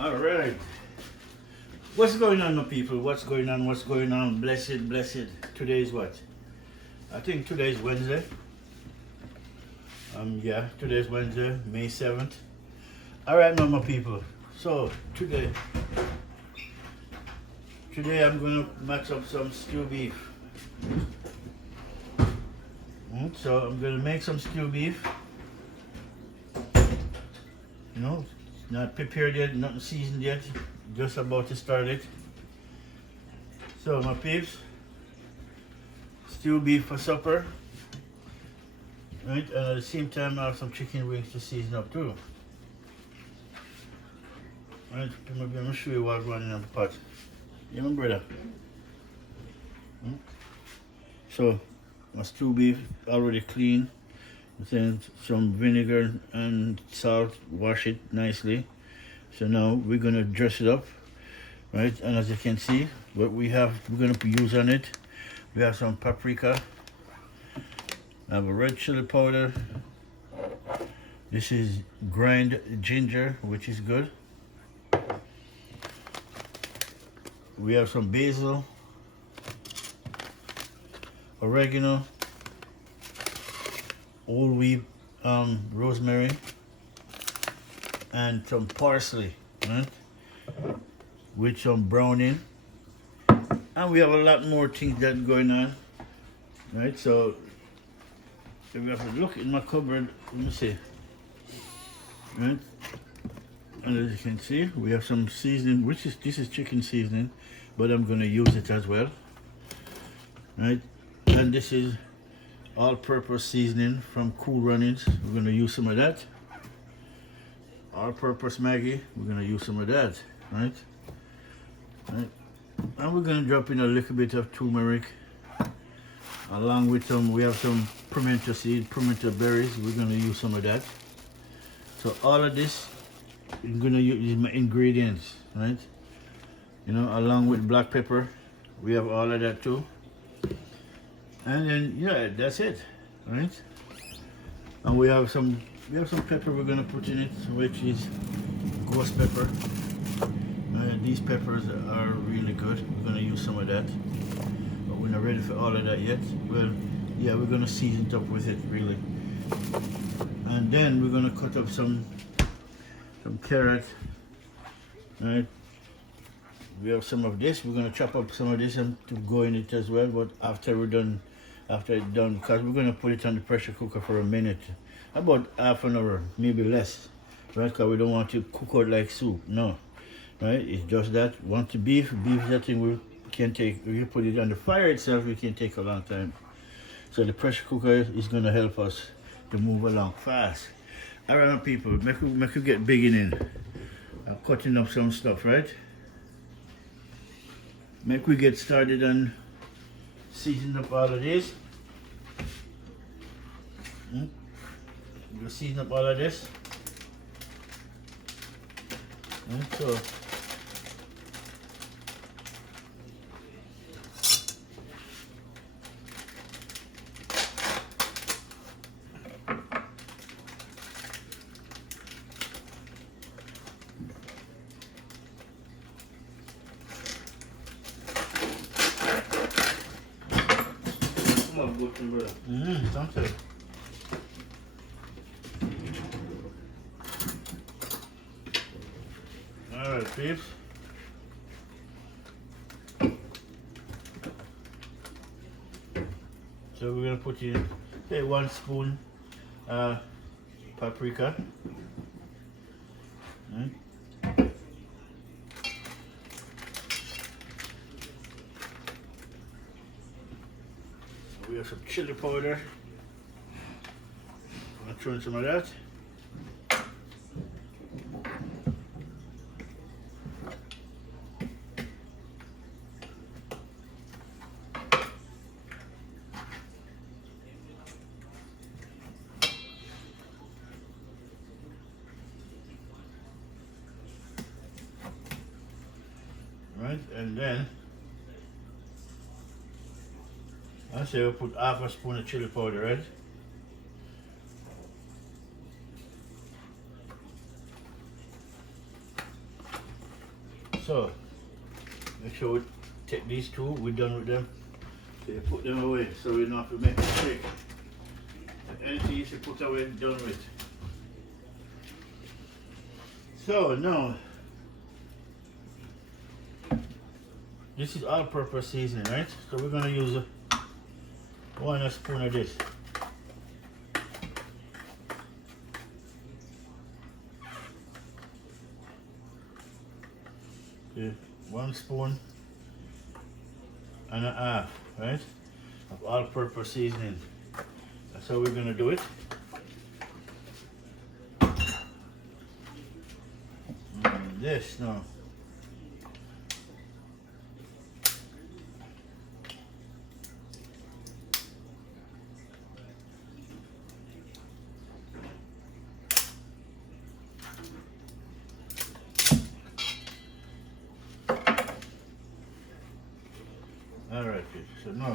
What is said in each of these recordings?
All right. What's going on, my people? What's going on? What's going on? Blessed, blessed. Today is what? I think today is Wednesday. Yeah, today is Wednesday, May 7th. All right, now, my people. So today I'm gonna match up some stew beef. So I'm gonna make some stew beef. You know, it's not prepared yet, nothing seasoned yet. Just about to start it. So my peeps, stew beef for supper. Right, and at the same time I have some chicken wings to season up too. Right, I'm gonna show you what's running in the pot. Yeah, my brother. So my stew beef already clean. Then some vinegar and salt, wash it nicely. So now we're gonna dress it up, right? And as you can see, what we're gonna use on it, we have some paprika. I have a red chili powder. This is grind ginger, which is good. We have some basil, oregano, whole wheat rosemary, and some parsley, right? With some browning. And we have a lot more things that going on, right? So if we have to look in my cupboard, let me see, right? And as you can see, we have some seasoning, this is chicken seasoning, but I'm gonna use it as well, right? And this is all-purpose seasoning from Cool Runnings. We're gonna use some of that. All-purpose Maggi, we're gonna use some of that, right? Right. And we're gonna drop in a little bit of turmeric, along with we have some pimento seed, pimento berries. We're gonna use some of that. So all of this, I'm gonna use my ingredients, right? You know, along with black pepper, we have all of that too. And then yeah, that's it, right? And we have some pepper we're gonna put in it, which is ghost pepper. These peppers are really good. We're gonna use some of that, but we're not ready for all of that yet. Well, yeah, we're gonna season it up with it really. And then we're gonna cut up some carrot, right? We have some of this. We're gonna chop up some of this and to go in it as well. But after it's done, because we're gonna put it on the pressure cooker for a minute, about half an hour, maybe less, right? Because we don't want to cook out like soup. No, right? It's just that. Want the beef that thing we can take. If you put it on the fire itself, it can take a long time. So the pressure cooker is gonna help us to move along fast. All right, people, make you get big in. I'm cutting up some stuff, right? Make we get started on season up all of this. We'll season up all of this. So something. All right, peeps. So we're gonna put in, say, 1 spoon paprika. We have some chili powder. I'm gonna throw in some of that. Right, and then I say we'll put half a spoon of chili powder, right? So make sure we take these two, we're done with them. So you put them away so we don't have to make a mistake. Anything you should put away, done with. So now, this is all-purpose seasoning, right? So we're gonna use one spoon of this. Okay, 1 spoon and a half, right? Of all-purpose seasoning. That's how we're gonna do it. And this now. All right, so now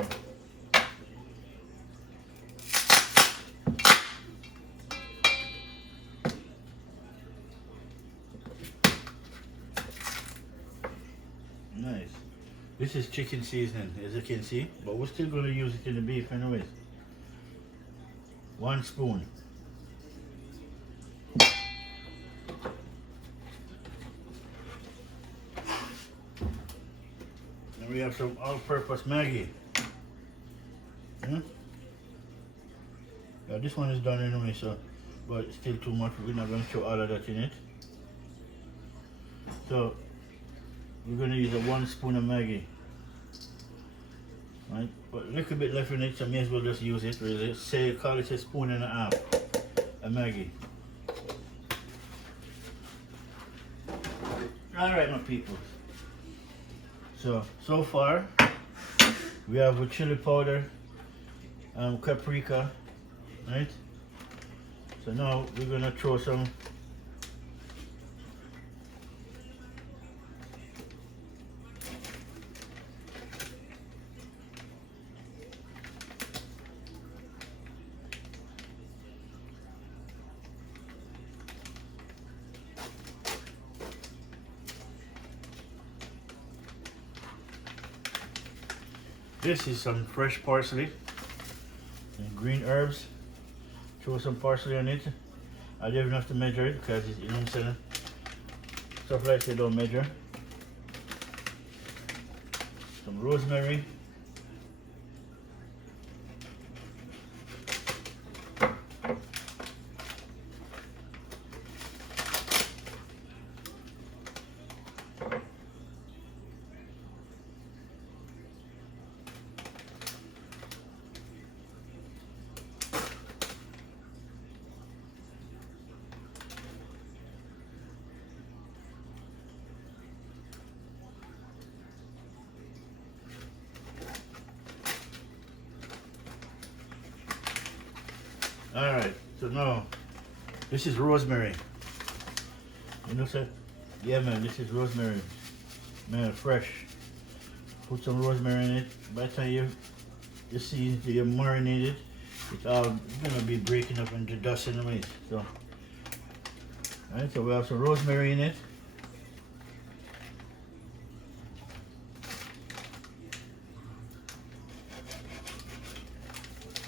nice. This is chicken seasoning, as you can see, but we're still going to use it in the beef anyways. 1 spoon. And we have some all-purpose Maggi. Yeah, this one is done anyway, so, but it's still too much. We're not going to show all of that in it. So we're going to use a 1 spoon of Maggi. Right, but a little bit left in it, so may as well just use it really. Say, call it a spoon and a half of Maggi. Alright, my people. So far, we have a chili powder, paprika, right? So now we're gonna throw some this is some fresh parsley and green herbs. Throw some parsley on it. I don't even have to measure it because it's, you know what I'm saying? Stuff like they don't measure. Some rosemary. Alright, so now this is rosemary. You know what? Yeah man, this is rosemary. Man, fresh. Put some rosemary in it. By the time you see you marinate it, it's all gonna be breaking up into dust anyways. So alright, so we have some rosemary in it.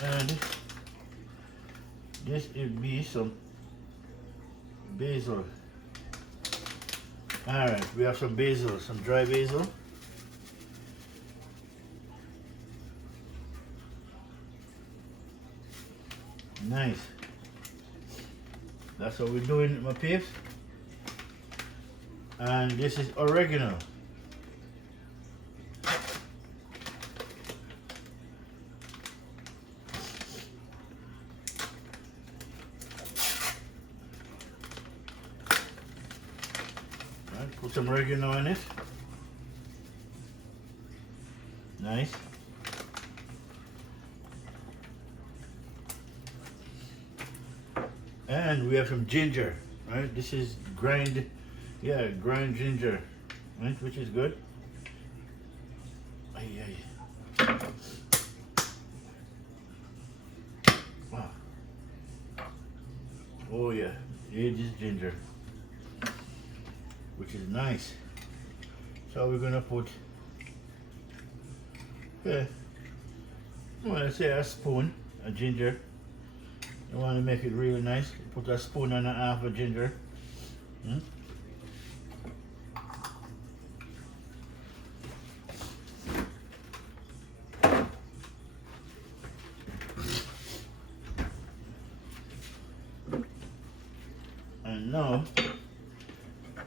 And this would be some basil. Alright, we have some basil, some dry basil. Nice. That's what we're doing, my peeps. And this is oregano. Put some oregano in it. Nice. And we have some ginger, right? This is grind ginger, right? Which is good. Ay, ay. Wow. Oh yeah, it is ginger. Which is nice. So we're gonna put, okay, I want to say a spoon of ginger. I want to make it really nice. Put a spoon and a half of ginger. And now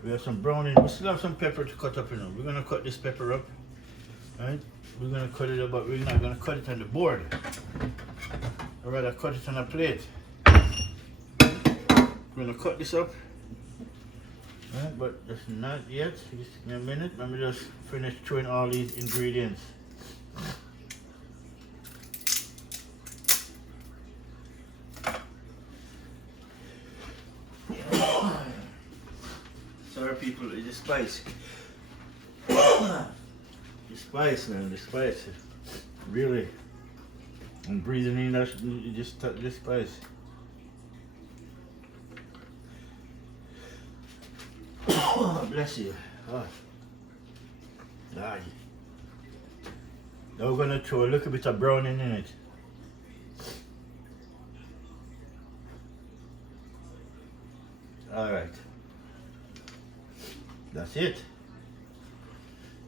we have some browning. We still have some pepper to cut up, you know. We're gonna cut this pepper up, right? We're gonna cut it up, but we're not gonna cut it on the board. I'd rather cut it on a plate. We're gonna cut this up, right? But that's not yet. Just give me a minute. Let me just finish throwing all these ingredients. Sorry people, it's the spice. The spice, man, the spice. Really. I'm breathing in that, just the spice. Bless you. Oh. Now we're gonna throw a little bit of browning in it. Alright. That's it.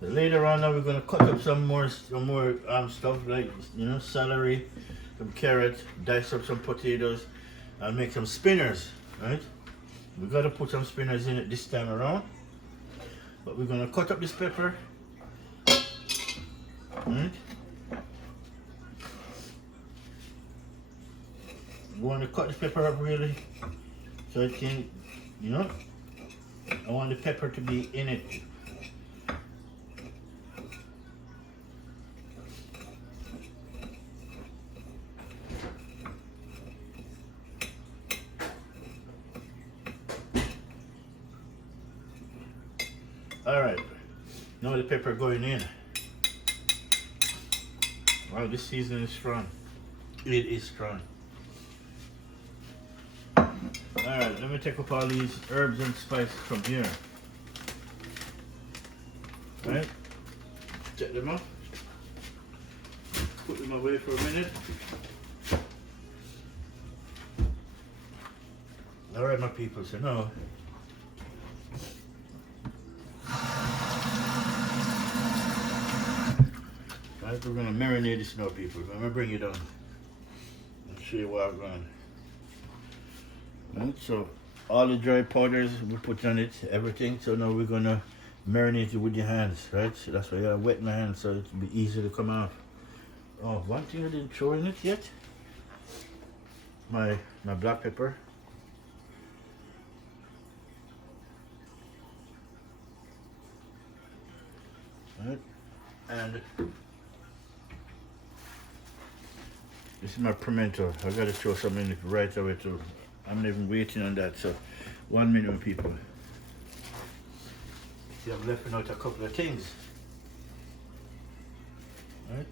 So later on now we're gonna cut up some more stuff like, you know, celery, some carrot, dice up some potatoes, and make some spinners, right? We gotta put some spinners in it this time around. But we're gonna cut up this pepper. Right? We want to cut the pepper up really so it can, you know, I want the pepper to be in it. Alright, now the pepper going in. Wow, this seasoning is strong. It is strong. Alright, let me take up all these herbs and spices from here. Alright, check them off. Put them away for a minute. Alright, my people, so now we're going to marinate this now, people. I'm going to bring it on and show you what I've done. Right, so all the dry powders we put on it, everything. So now we're going to marinate it with your hands, right? So that's why I gotta wet my hands so it'll be easy to come out. Oh, one thing I didn't throw in it yet. My black pepper. Right, and this is my pimento. I gotta throw some in it right away too. I'm not even waiting on that, so 1 minute, people. See, I'm left out a couple of things. Right?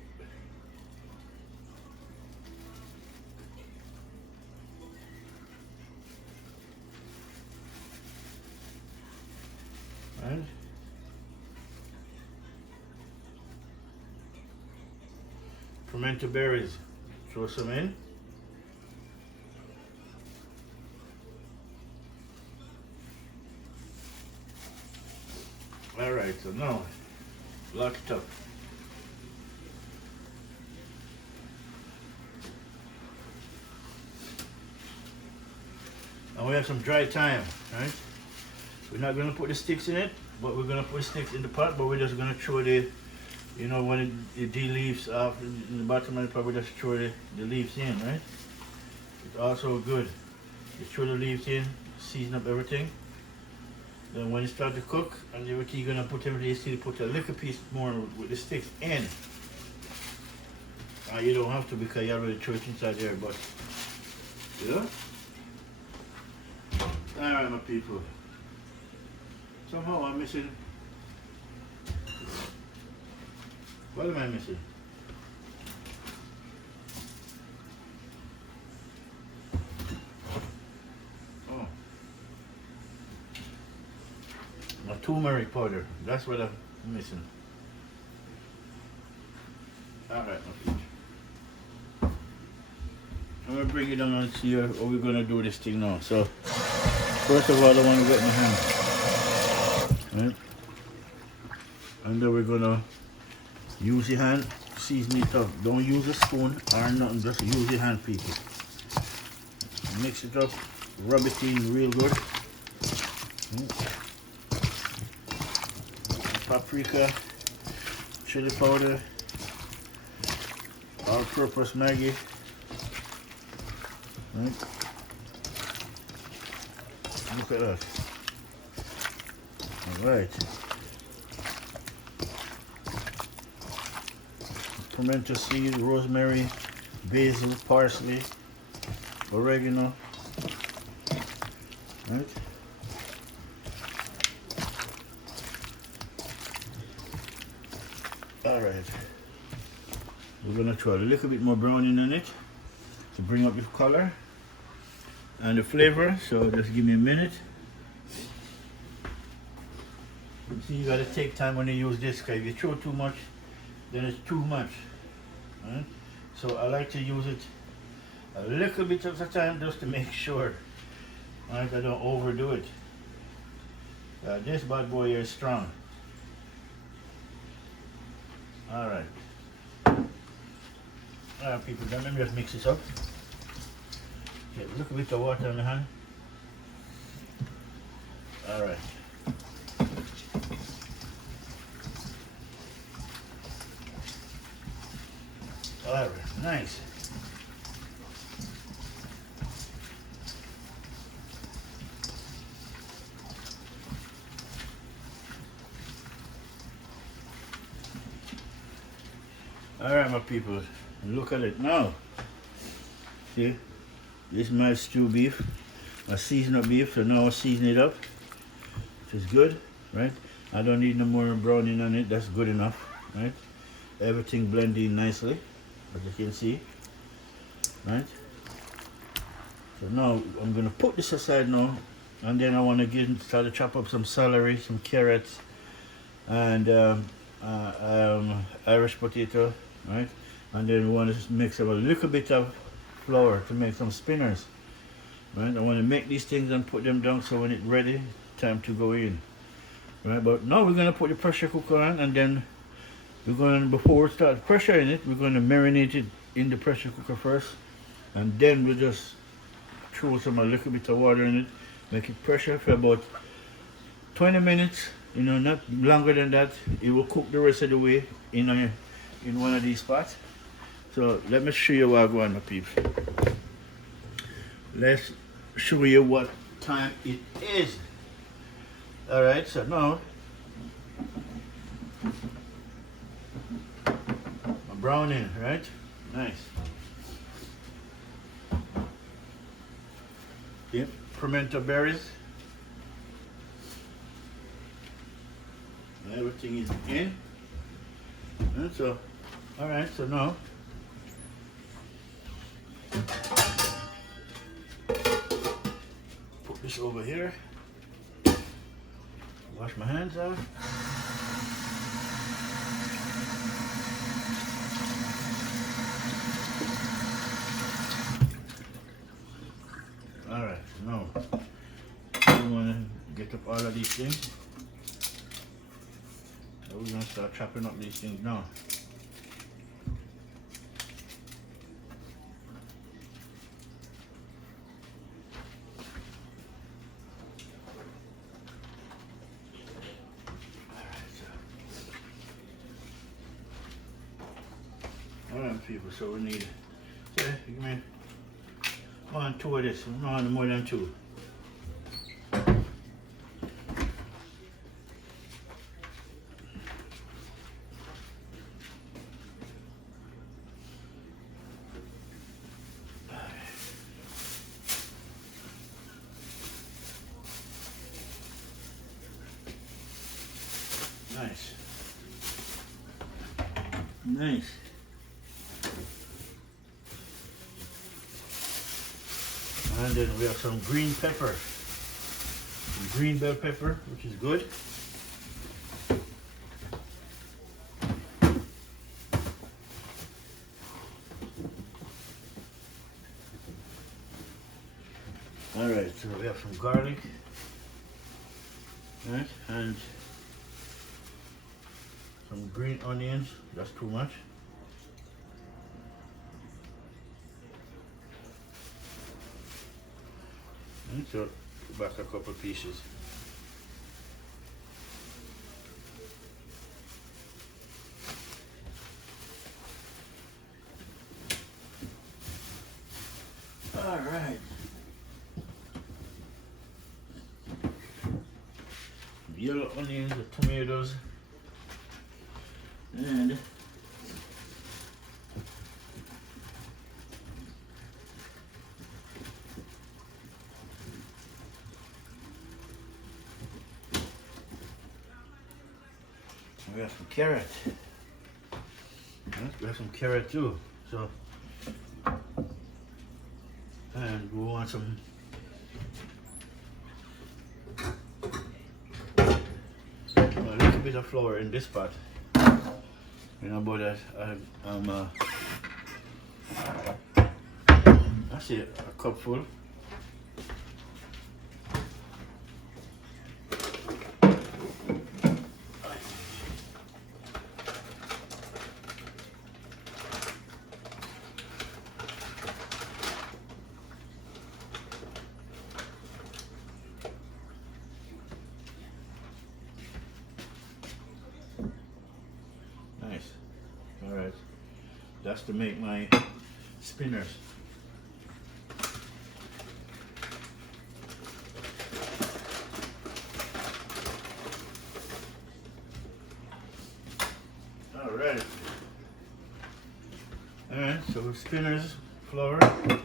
Right? Pimento berries. Throw some in. Alright, so now lock it up. And we have some dry thyme, right? We're not gonna put the sticks in it, but we're gonna put sticks in the pot, but we're just gonna throw the, you know, when it de-leaves off in the bottom of the pot, we just throw the leaves in, right? It's also good. You throw the leaves in, season up everything. Then when it starts to cook and everything, you're gonna put everything, you still put a little piece more with the sticks in. You don't have to because you already threw it inside there, but yeah. Alright, my people. Somehow I'm missing. What am I missing? Oh. My turmeric powder. That's what missing. Alright, my peeps. I'm gonna bring it down and see how we're gonna do this thing now. So first of all, I want to get my hand, right? And then we're gonna use your hand, season it up. Don't use a spoon or nothing, just use your hand, people. Mix it up, rub it in real good. Paprika, chili powder, all-purpose Maggi. Right. Look at that. Alright. Pimento seed, rosemary, basil, parsley, oregano. Right. Alright. We're gonna try a little bit more browning in it to bring up the color and the flavor, so just give me a minute. You see, you gotta take time when you use this, because if you throw too much, then it's too much. Right? So I like to use it a little bit at a time just to make sure, right, I don't overdo it. This bad boy here is strong. Alright. Alright, people, then let me just mix this up. Get a little bit of water in my hand. Alright. Alright, nice. Alright, my people, look at it now. See, this is my stew beef, my seasoned up beef, so now I season it up. It's good, right? I don't need no more browning on it, that's good enough, right? Everything blended in nicely, as you can see, right? So now I'm gonna put this aside now, and then I want to start to chop up some celery, some carrots, and Irish potato, right? And then we want to mix up a little bit of flour to make some spinners, right? I want to make these things and put them down so when it's ready, time to go in, right? But now we're going to put the pressure cooker on, and then we're going to, before we start pressuring it, we're going to marinate it in the pressure cooker first, and then we'll just throw a little bit of water in it, make it pressure for about 20 minutes, you know, not longer than that. It will cook the rest of the way in one of these pots. So let me show you what I want, my peeps. Let's show you what time it is. Alright, so now I'm browning, right? Nice. Yep, pimento berries. Everything is in. And so, alright, so now put this over here. Wash my hands off. Alright, now we want to get up all of these things. So we're going to start chopping up these things now. Alright, people, so we need, okay, give me 1, 2 of this, no more than 2. Nice. Nice. And then we have some green pepper. Some green bell pepper, which is good. have some garlic, right? And some green onions. That's too much. And so back a couple pieces. All right. Yellow onions, the tomatoes, and we have some carrot. We have some carrot too. So, and we want some a little bit of flour in this pot. You know about that. I see a cup full. Nice. All right. That's to make my spinners. All right. All right. So spinners, flour. I'm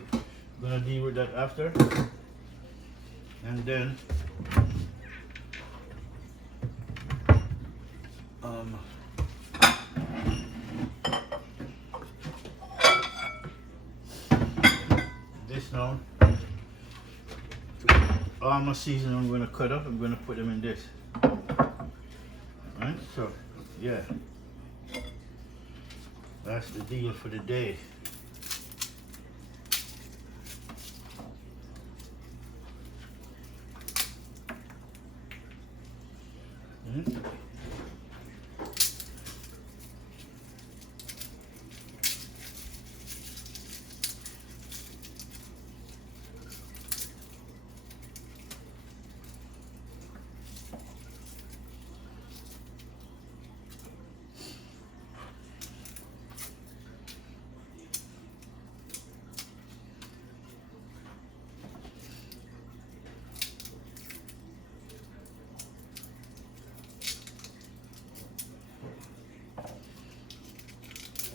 gonna deal with that after, and then this now. All my seasoning I'm gonna cut up. I'm gonna put them in this. Right. So yeah, that's the deal for the day.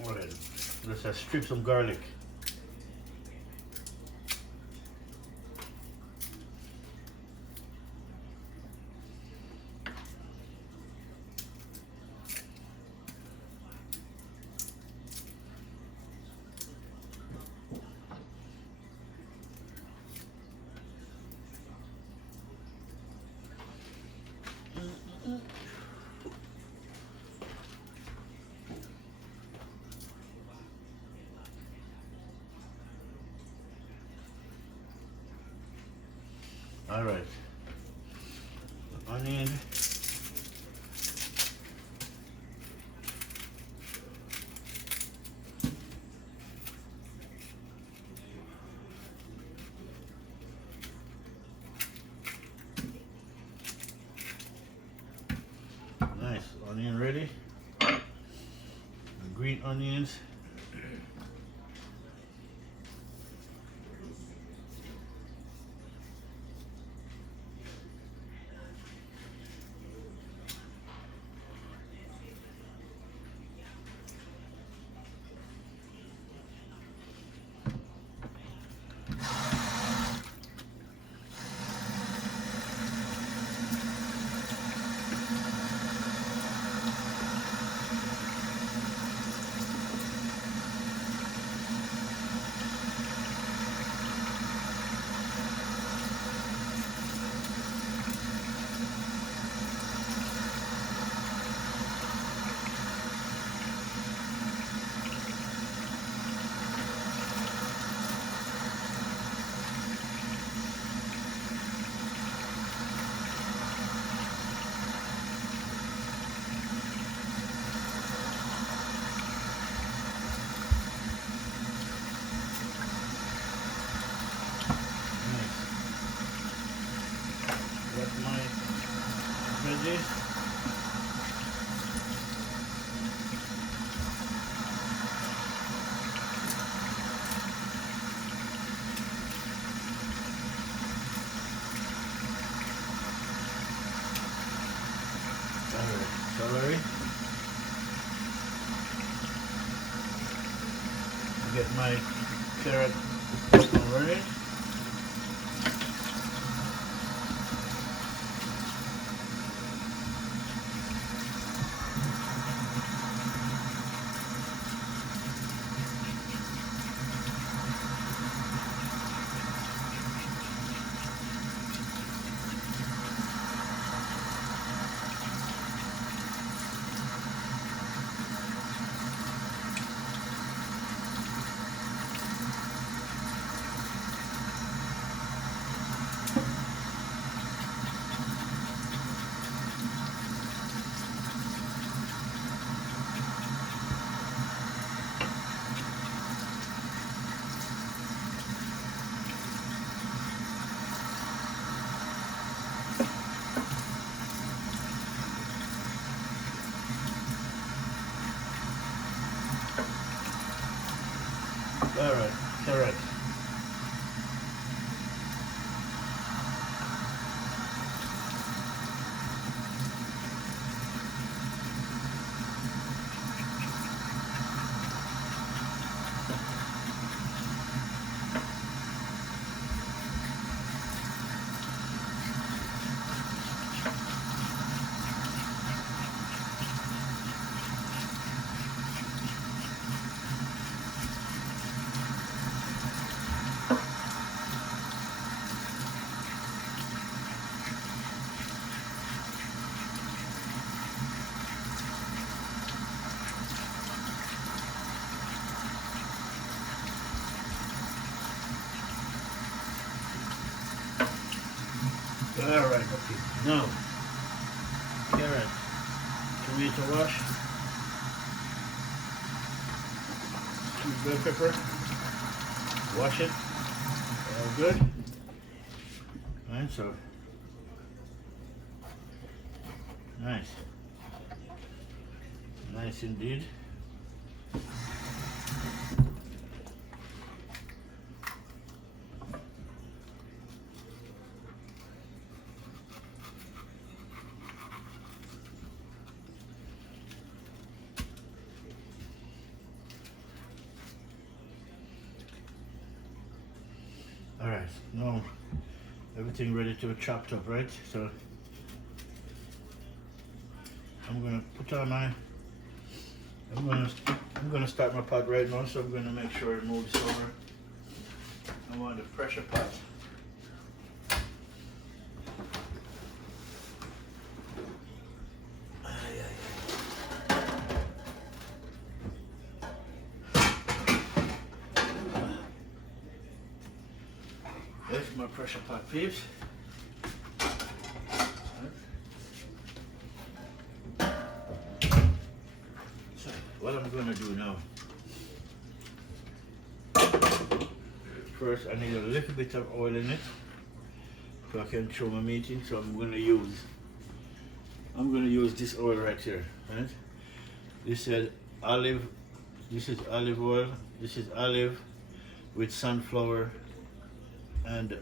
Alright, let's just strip some garlic. All right, onion. Nice, onion ready. Green onions. Celery. Get my carrot ready. Alright, carrot. Alright, okay. Now, carrot, tomato wash, sweet bell pepper, wash it, all good. And so, nice. Nice indeed. Alright, now everything ready to be chopped up, right? So I'm gonna put on my I'm gonna start my pot right now, so I'm gonna make sure it moves over. I want the pressure pot. There's my pressure pot, peeps. So what I'm gonna do now, first I need a little bit of oil in it so I can throw my meat in. So I'm gonna use this oil right here, right? This is olive oil, this is olive with sunflower and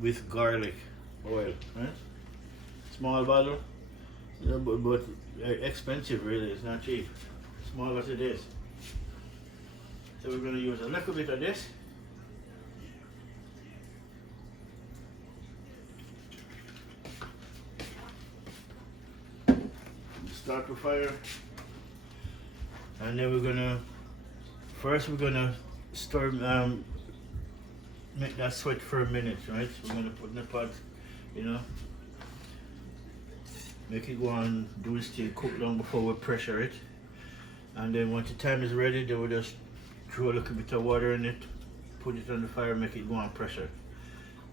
with garlic oil, right? Small bottle, yeah, but expensive really, it's not cheap, small as it is. So we're going to use a little bit of this. Start the fire, and then we're gonna stir, make that sweat for a minute, right? We're gonna put in the pot, you know, make it go on, do it still cook down before we pressure it, and then once the time is ready, then we'll just throw a little bit of water in it, put it on the fire, make it go on pressure,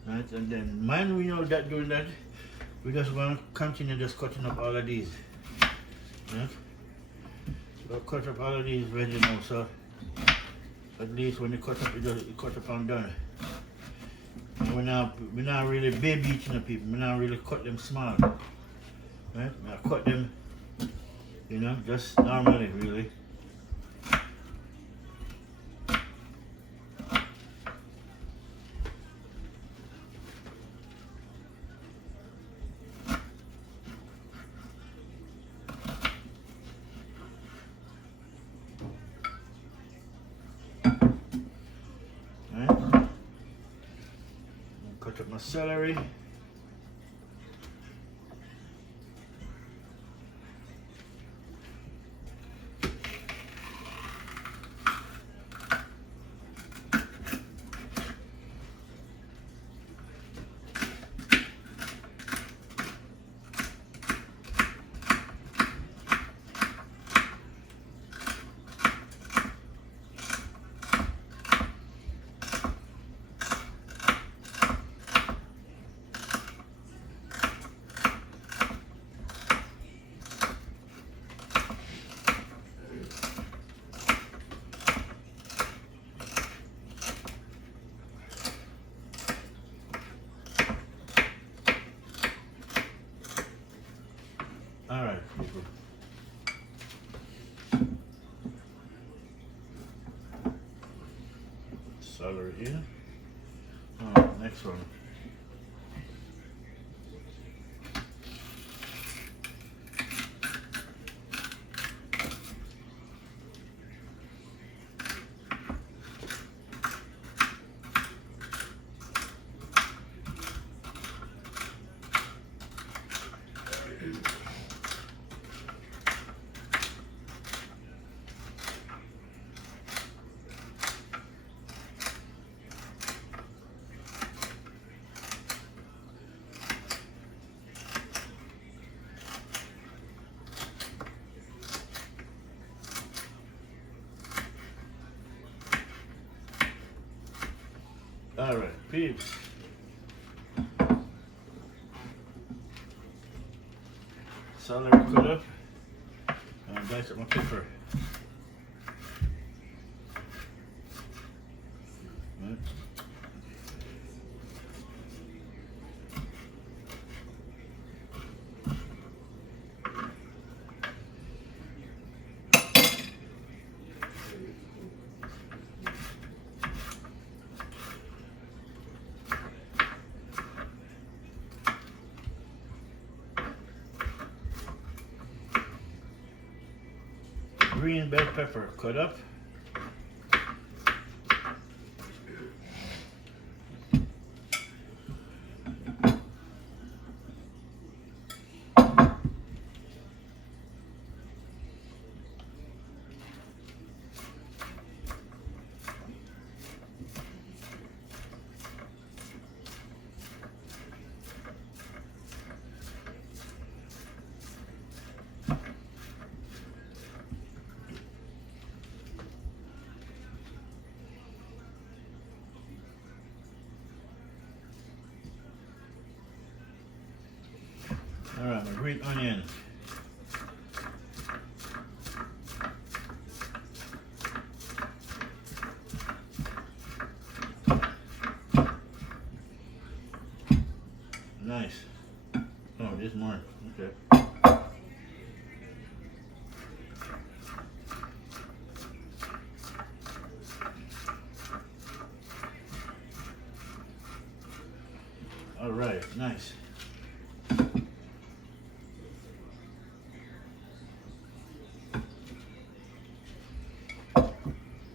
right? And then mind we know that doing that, we just want to continue just cutting up all of these. Right? So cut up all of these ready now, so at least when you cut up, you cut up and done. And we're not really baby eating the people, we're not really cut them small. Right? I cut them, you know, just normally, really. Right? Cut up my celery. All right, people. Celery here. All right, next one. All right, peeps. Celery cut up, and dice up my pepper. Right. Green bell pepper cut up. All right, my green onion. Nice. Oh, there's more. Okay. All right, nice.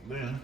Then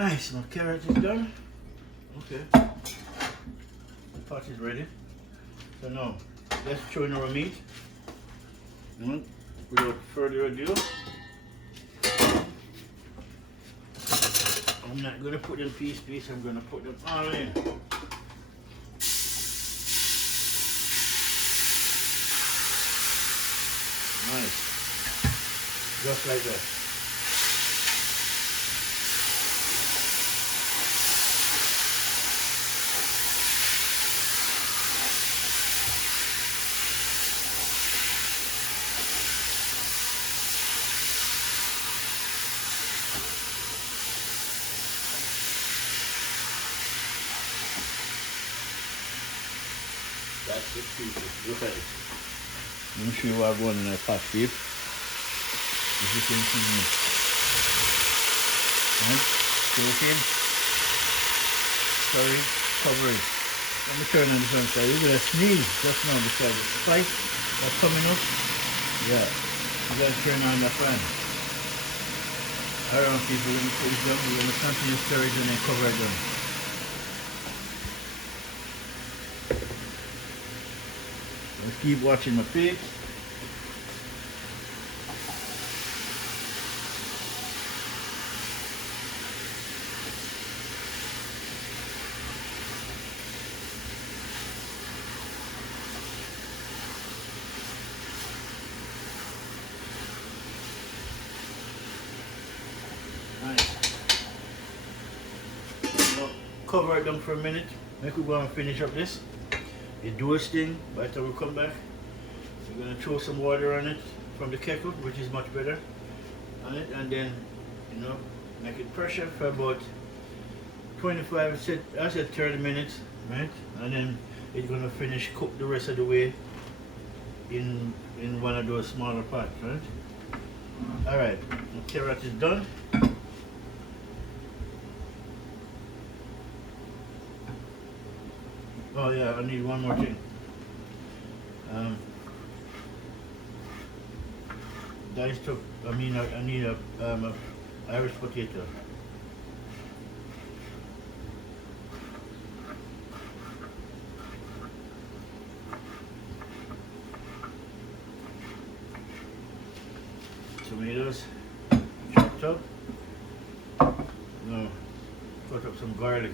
Nice, my carrot is done. Okay. The pot is ready. So now, let's throw in our meat. Without further ado, I'm not going to put them piece, I'm going to put them all in. Nice. Just like that. That's the pieces. Look at it. Let me show you what I'm going in that pot, Steve. As you can see. Right? Shaking. Sorry. Cover it. Let me turn on this one side. You're going to sneeze just now because the spike that's coming up. Yeah. You got to turn on the fan. Alright people, let me put this down. We're going to continue stirring and then cover it down. Let's keep watching my pig. Nice. Now, cover it down for a minute. Make we go and finish up this. You do this thing, by the time we come back, we're going to throw some water on it from the kettle, which is much better, on it, and then, you know, make it pressure for about 25, I said 30 minutes, right? And then it's going to finish cook the rest of the way in one of those smaller pots, right? Alright, the carrot is done. Oh yeah, I need one more thing. I need a Irish potato. Tomatoes, chopped up. Now, cut up some garlic.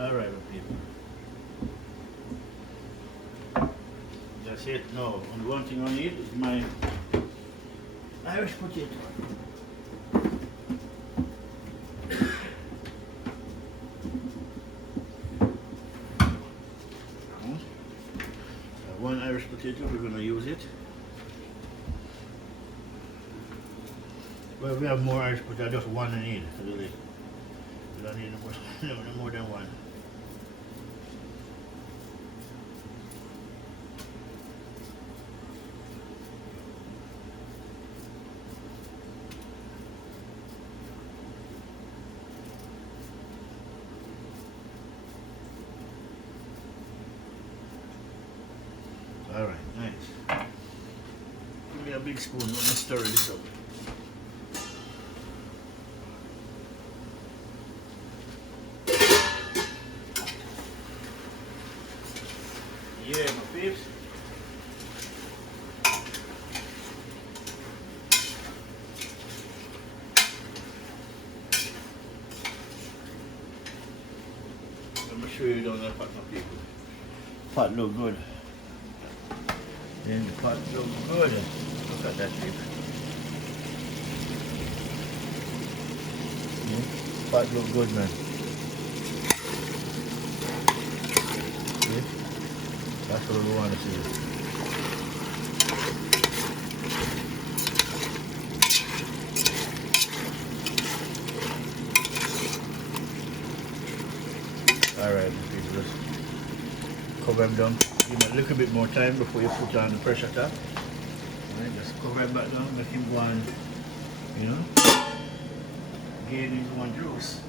Alright people. That's it. No, and one thing I need is my Irish potato. One Irish potato, we're going to use it. Well, we have more Irish potato, just one I need. Really. We don't need no more than one. Alright, nice. Give me a big spoon, let me stir this up. Yeah, my peeps. Let me show you down the pot, my people. Pot look good. Then the pot look good. Look at that, people. Pot look good, man. See? That's what we want to see. Alright, people, just cover them down. Give them a little bit more time before you put on the pressure tap. Alright, just cover him back down, make him go on, you know, gain his one juice.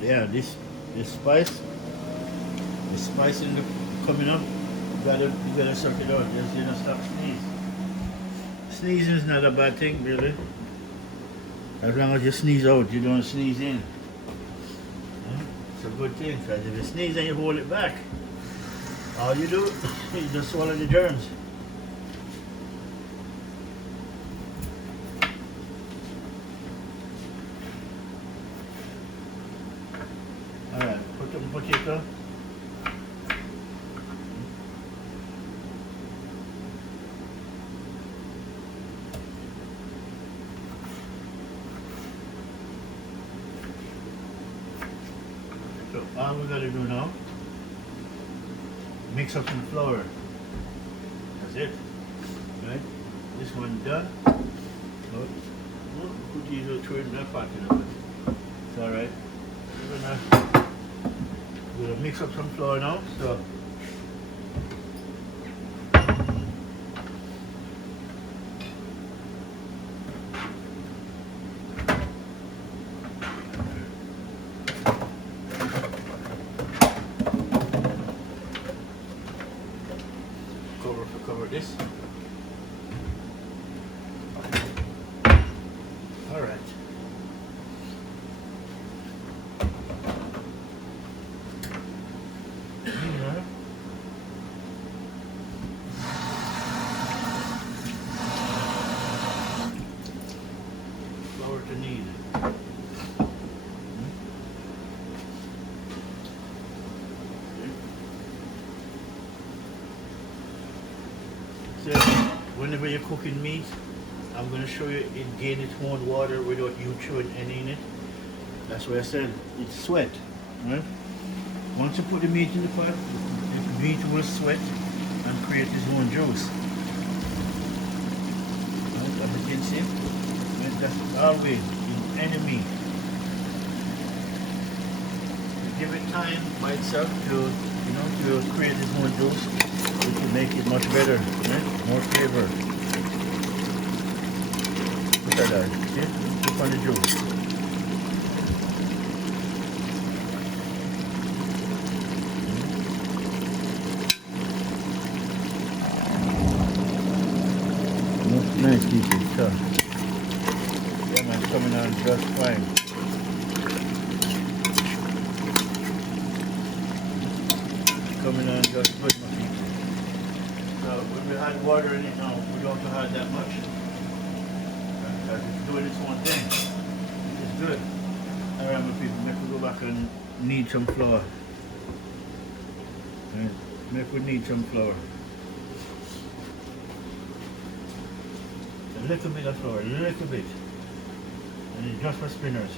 Yeah, this spice in the coming up, you gotta suck it out, just you know, stop sneeze. Sneezing is not a bad thing, really. As long as you sneeze out, you don't sneeze in. It's a good thing, because if you sneeze and you hold it back, all you do is just swallow the germs. Alright, put the potato. So all we gotta do now, mix up some flour. That's it. Right? This one done. Oh, put these little two in that pot, you know. It's alright. We're gonna mix up some flour now. So cover this. All right. Yeah. Flour to knead. So whenever you're cooking meat, I'm going to show you it gain its own water without you throwing any in it. That's why I said it's sweat, right? Once you put the meat in the pot, the meat will sweat and create its own juice. Right? As you can see, right? That's always in any meat. You give it time by itself to, you know, to create its own juice. It will make it much better, right? More flavor. Look at that, see? Look on the juice. Nice people, sure. Yeah man, coming on just fine. Coming on just good, my people. So when we had water in it now, we don't have to add that much. Because it's doing its own thing. It's good. Alright my people, make we go back and knead some flour. Right. Make we knead some flour. A little bit of flour, a little bit. And it's just for spinners.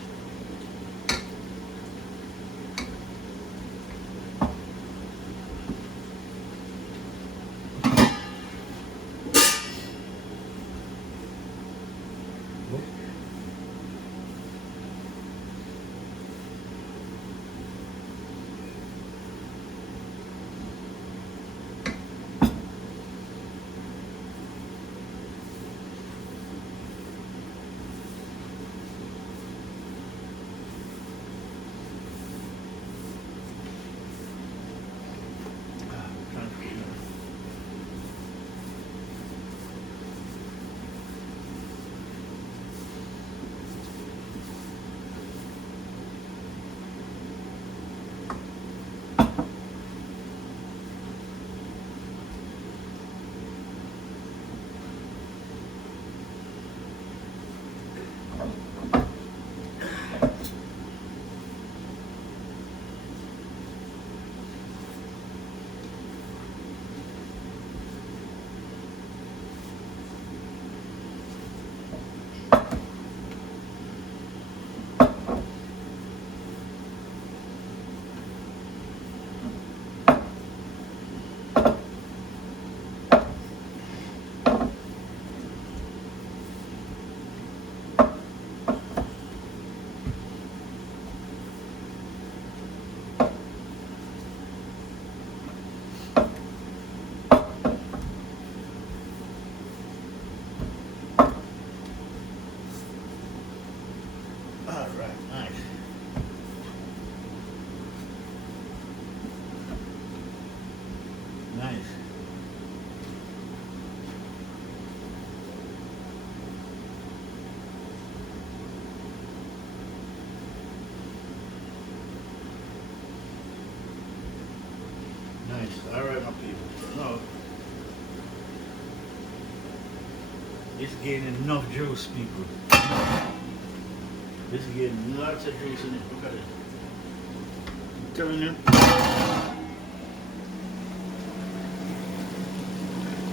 Alright, nice. Nice. Nice. Alright, my people. Now, it's getting enough juice, people. It's getting lots of juice in it. Look at it. I'm telling you.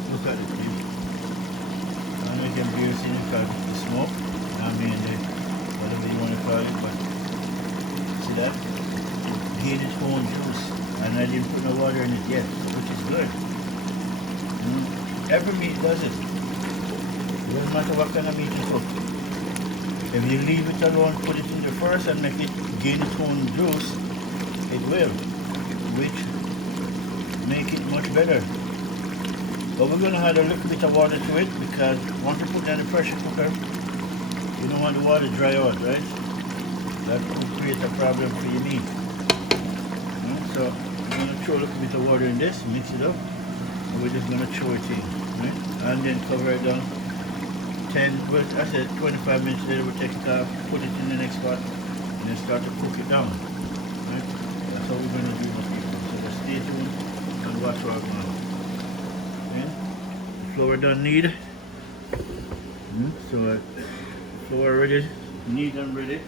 Look at it, people. I know you can barely see it because the smoke. I mean, whatever you want to call it, but see that? It gained its own juice. And I didn't put no water in it yet, which is good. Every meat does it. It doesn't matter what kind of meat you cook. If you leave it alone, put it in the first and make it gain its own juice, it will, which make it much better. But we're going to add a little bit of water to it because once you put it in the pressure cooker, you don't want the water to dry out, right? That could create a problem for your meat. So I'm going to throw a little bit of water in this, mix it up, and we're just going to throw it in, right? And then cover it down 10, well, I said 25 minutes later, we'll take it off, put it in the next pot, and then start to cook it down, right? That's how we're going to do it, people. So just stay tuned and watch what I'm going to do. Okay? Flour done need. So flour ready, neat and ready.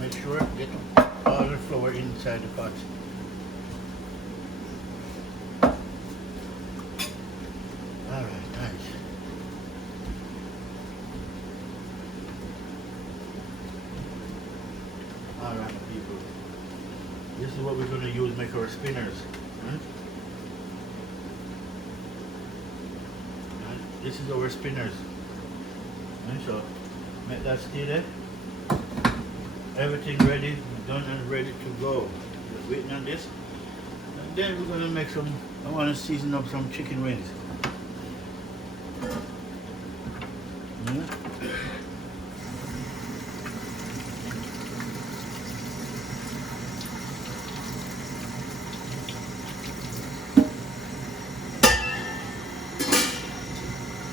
Make sure get all the flour inside the pot. Alright, nice. Alright, people. This is what we're going to use to make our spinners. Right? This is our spinners. Right? So, make that stay there. Everything ready, done and ready to go. Just waiting on this. And then we're gonna make some, I wanna season up some chicken wings.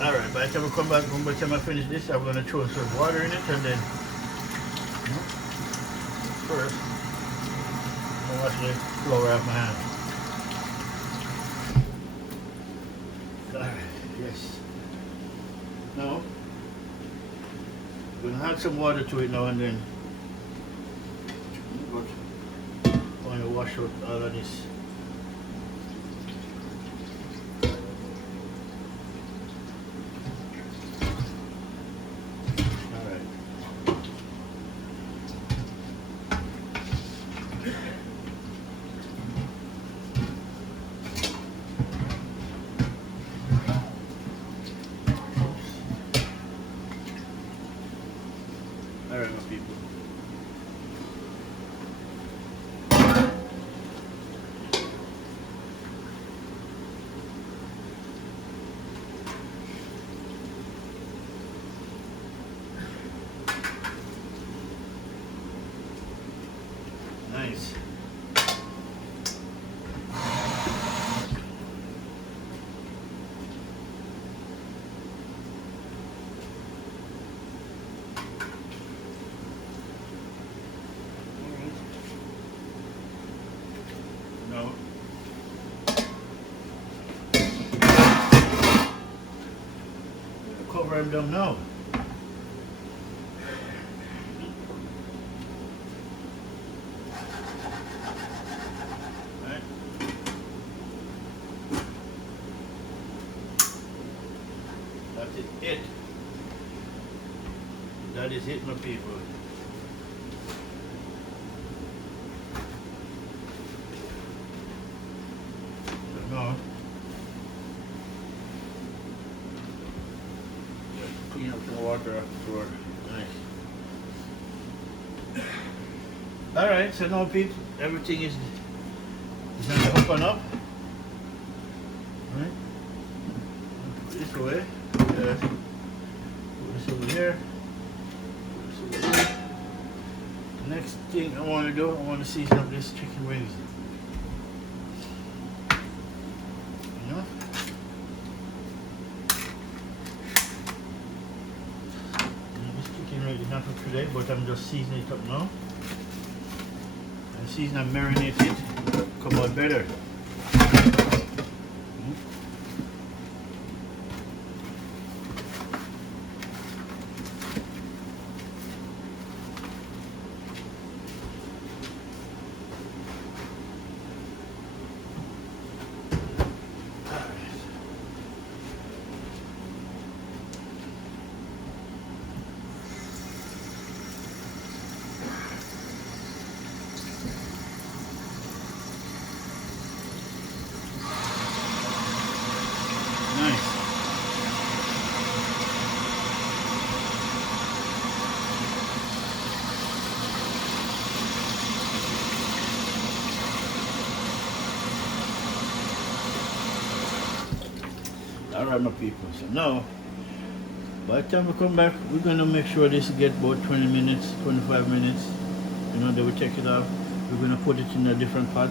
Alright, by the time we come back, by the time I finish this, I'm gonna throw some water in it and then first, I'll wash the flour off my hand. Alright, yes. Now, we're going to add some water to it now and then. But I'm going to wash out all of this. Alright, my people. Nice. No. Cover him down now. Right. That's it. That is it, my people. No. Just clean up the water afterward. Nice. Alright, so now people, everything is going to open up. Right? Put this away. that. Put this over here. Put this over here. Next thing I want to do, I want to season up this chicken wings. You know? This chicken wing is not for today, but I'm just seasoning it up now. And season and marinate it, come out better. Alright, my people, so now by the time we come back, we're going to make sure this get about 20 minutes, 25 minutes. You know, then we take it out. We're going to put it in a different pot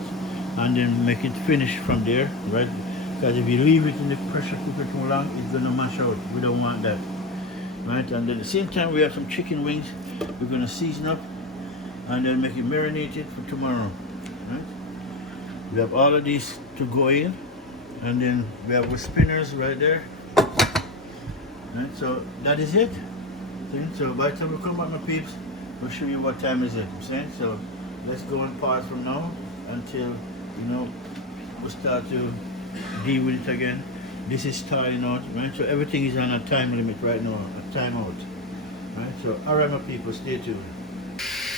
and then make it finish from there, right? Because if you leave it in the pressure cooker too long, it's going to mash out. We don't want that, right? And then at the same time, we have some chicken wings. We're going to season up and then make it marinated for tomorrow, right? We have all of these to go in. And then we have our spinners right there. Right, so that is it. So by the time we come back, my peeps, we'll show you what time is it. I'm saying? So let's go and pause from now until, you know, we start to deal with it again. This is starting out, right? So everything is on a time limit right now, a timeout. Right? So alright, my people, stay tuned.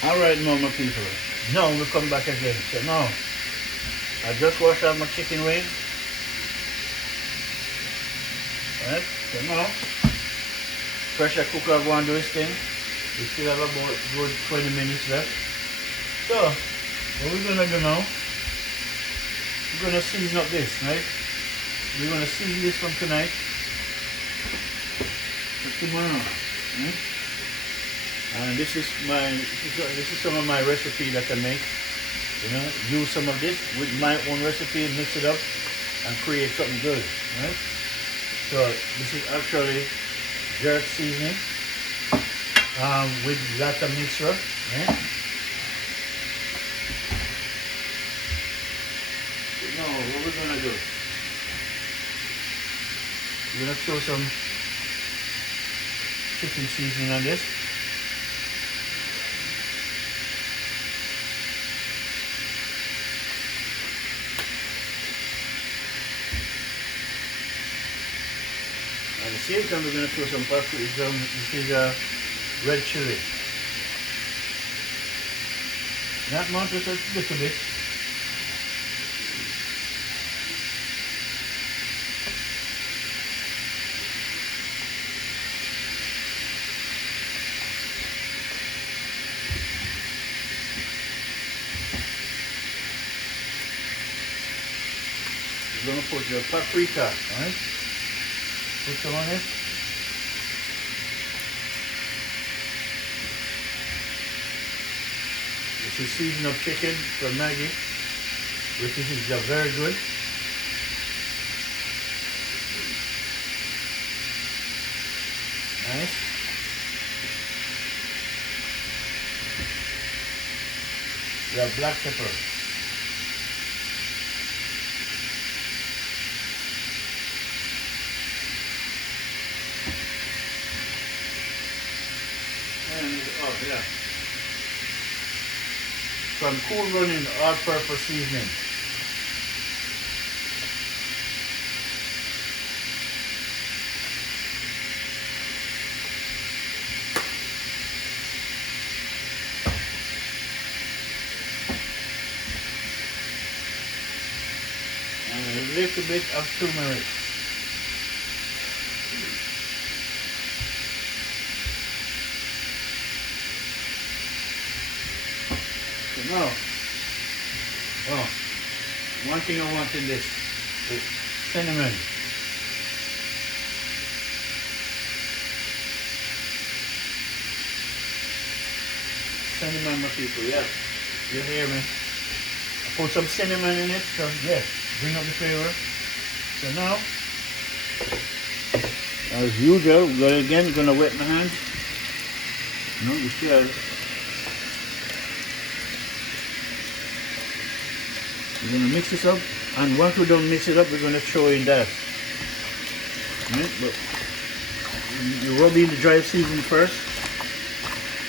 Alright now, my people. Now we come back again. So now I just washed out my chicken wings. Right, so now, pressure cooker going to do its thing. We still have about good 20 minutes left. So, what we're going to do now, we're going to season up this, right? We're going to season this from tonight to tomorrow. Right? And this is some of my recipe that I make. You know, use some of this with my own recipe, mix it up, and create something good, right? So this is actually jerk seasoning with lots of mixture. Right? So now what we're gonna do? We're gonna throw some chicken seasoning on this. At the same time, we're going to throw some paprika. This is red chilli. Not much, just a little bit. We're going to put your paprika, right? Put some on it. This is season of chicken from Maggie, which is very good. Nice. We have black pepper. Oh yeah. Some Cool Running all-purpose seasoning. And a little bit of turmeric. Now, one thing I want in this is cinnamon. cinnamon, my people, yes. You hear me? I put some cinnamon in it, so yes, bring up the flavor. So now, as usual, we're gonna wet my hand. No, you see, we're gonna mix this up, and once we don't mix it up, we're gonna throw in that. Right? But you rub in the dry season first.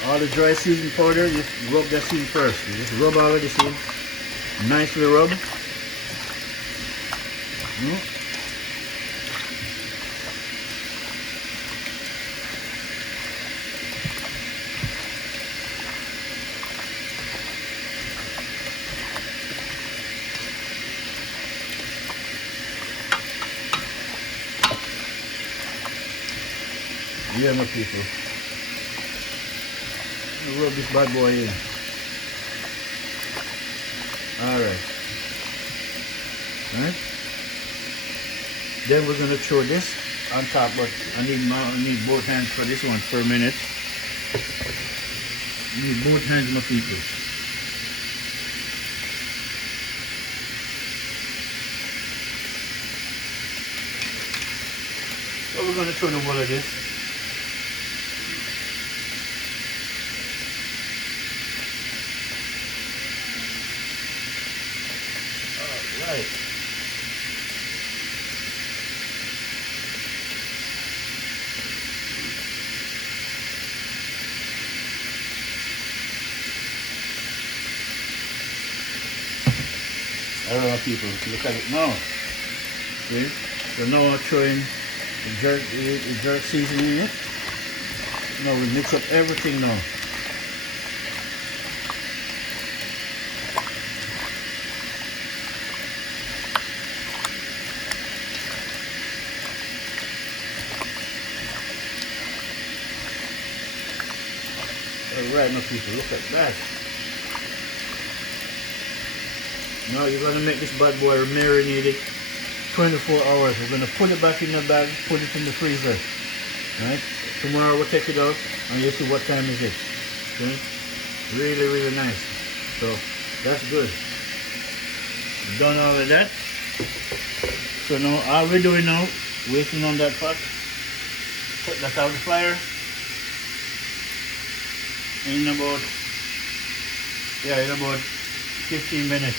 All the dry season powder, just rub that in first. You just rub all of this in. Nicely rub. Yeah, my people. Rub this bad boy in. Alright. Alright. Then we're gonna throw this on top, but I need both hands for this one for a minute. I need both hands, my people. So we're gonna throw the whole of this. Alright. Alright, people, look at it now. See? So now I'm throwing the jerk seasoning in it. Now we mix up everything now. Alright, my people, look at that. Now you're going to make this bad boy marinated 24 hours. We're going to put it back in the bag, put it in the freezer. Right? Tomorrow we'll take it out and you'll see what time is it. Okay? Really, really nice. So that's good. Done all of that. So now all we're doing now, waiting on that pot. Put that out of the fire. In about 15 minutes.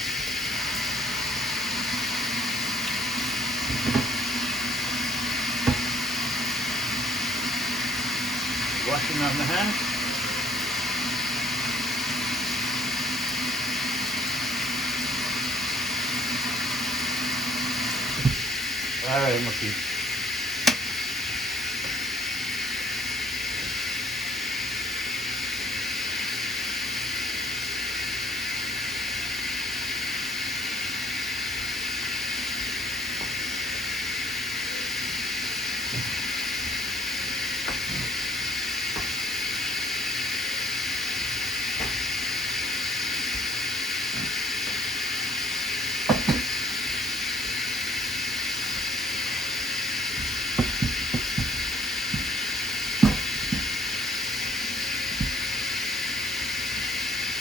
Washing out my hands. Alright, my people.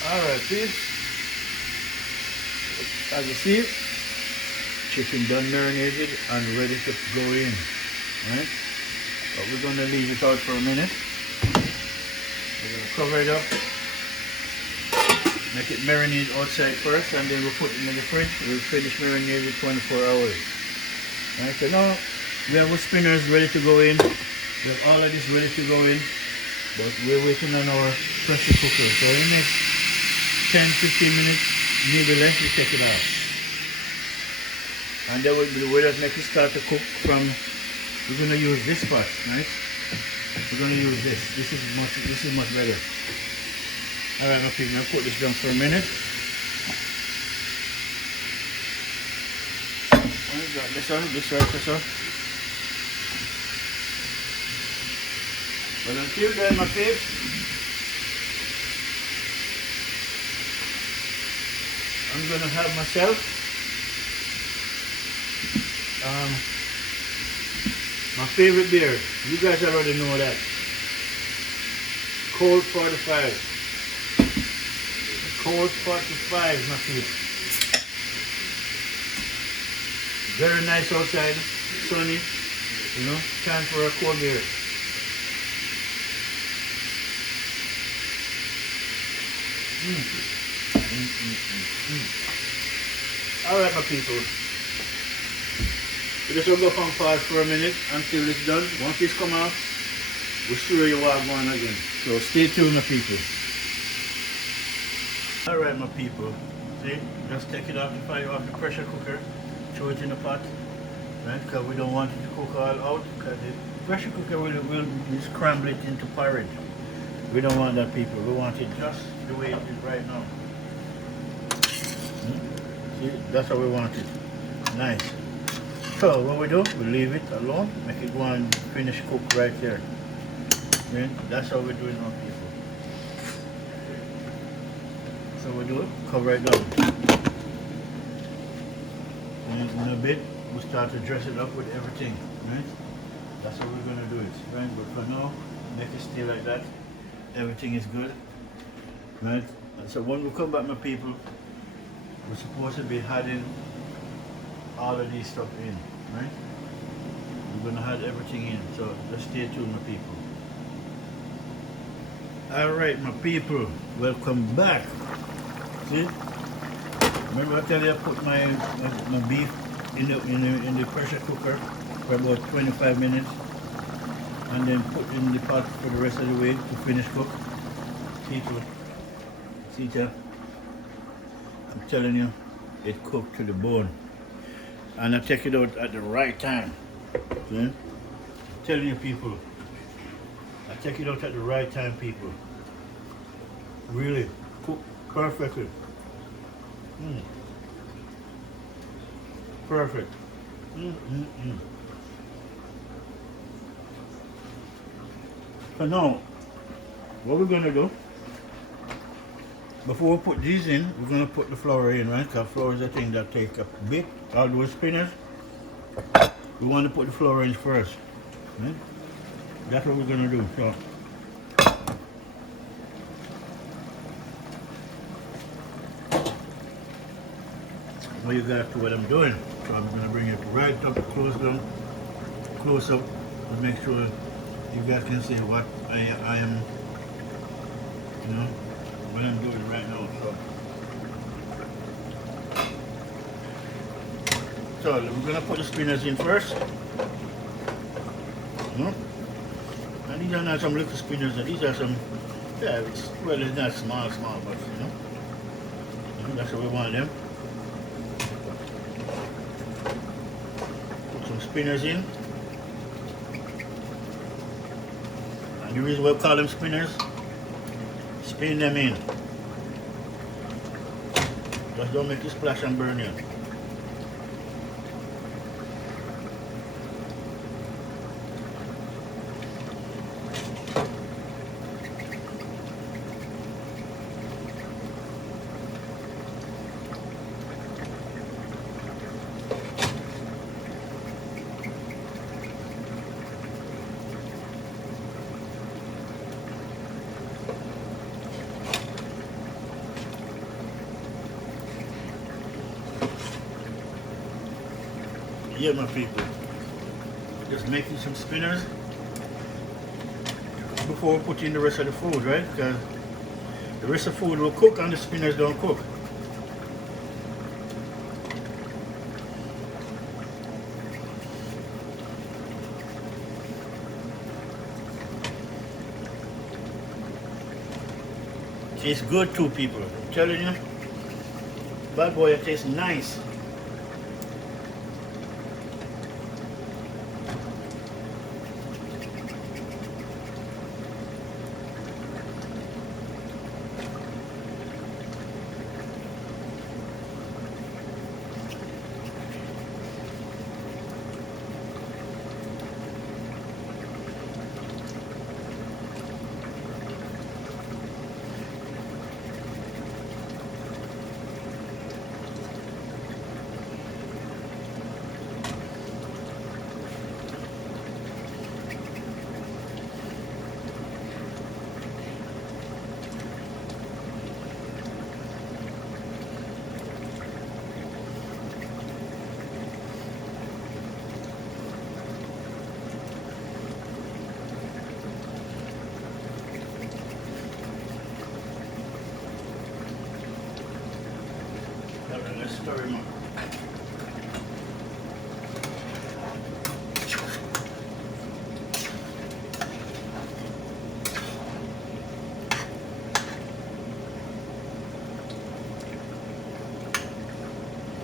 Alright, peeps. As you see, chicken done marinated and ready to go in. Right? But we're going to leave it out for a minute. We're going to cover it up. Make it marinate outside first and then we'll put it in the fridge. We'll finish marinating 24 hours. Right, so now we have our spinners ready to go in. We have all of this ready to go in. But we're waiting on our pressure cooker. So in the next 10-15 minutes, maybe less, we take it out. And then we'll just make it start to cook from, we're going to use this pot, right? We're going to use this. This is much better. Alright, okay, now put this down for a minute. This one. But until then, my peeps, I'm gonna have myself my favorite beer. You guys already know that. Cold 45. Cold 45, my people. Very nice outside, sunny, you know, time for a cold beer. Alright, my people. We just will go on pause for a minute until it's done. Once it's come out, we'll show you what I'm going again. So stay tuned, my people. Alright, my people. See, just take it off the fire, off the pressure cooker, throw it in the pot, right? Because we don't want it to cook all out, because the pressure cooker will scramble it into porridge. We don't want that, people. We want it just the way it is right now. See, that's how we want it. Nice. So what we do, we leave it alone, make it go and finish cook right there. Okay? That's how we do it now, people. So we do it, cover it down. And in a bit, we start to dress it up with everything. Right? That's how we're gonna do it. Right? But for now, make it stay like that. Everything is good. Right? And so when we come back, my people, we're supposed to be adding all of these stuff in, right? We're gonna add everything in, so just stay tuned, my people. Alright, my people, welcome back. See? Remember I tell you I put my beef in the pressure cooker for about 25 minutes and then put in the pot for the rest of the way to finish cook. See there? I'm telling you, it cooked to the bone. And I take it out at the right time. See? I'm telling you, people, I take it out at the right time, people. Really, cook perfectly. Perfect. So now, what we're gonna do, before we put these in, we're going to put the flour in, right? Because flour is a thing that takes a bit. All those spinners, we want to put the flour in first. Right? That's what we're going to do. So, now you guys see what I'm doing. So I'm going to bring it right up close up, to make sure you guys can see what I am, you know, what I'm doing right now. So we're gonna put the spinners in first. And these are not some little spinners, these are some, yeah, well, it's not small, but that's what we want them. Put some spinners in. And the reason we call them spinners, spin them in. Just don't make it splash and burn you. Yeah, my people, just making some spinners before we put in the rest of the food, right? Because the rest of the food will cook and the spinners don't cook. Tastes good too, people. I'm telling you, bad boy, it tastes nice. stir him up.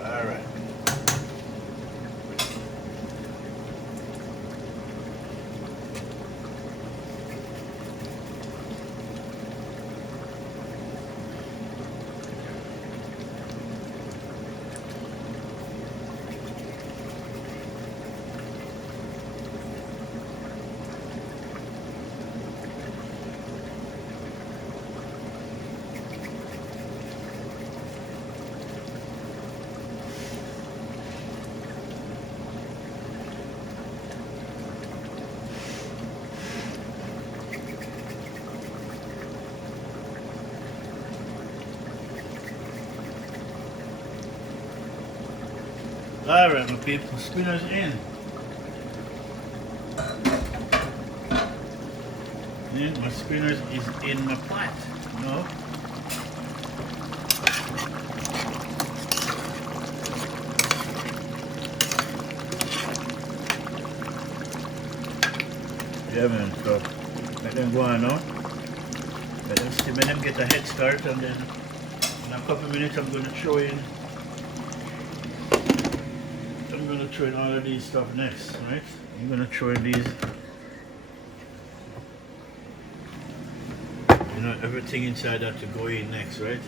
All right. All right, my people, spinach in. And my spinach is in my pot, you know. Yeah, man, so let them go on now. Let them get a head start, and then in a couple of minutes I'm going to throw in all of these stuff next, right? I'm going to throw in these, you know, everything inside that to go in next, right?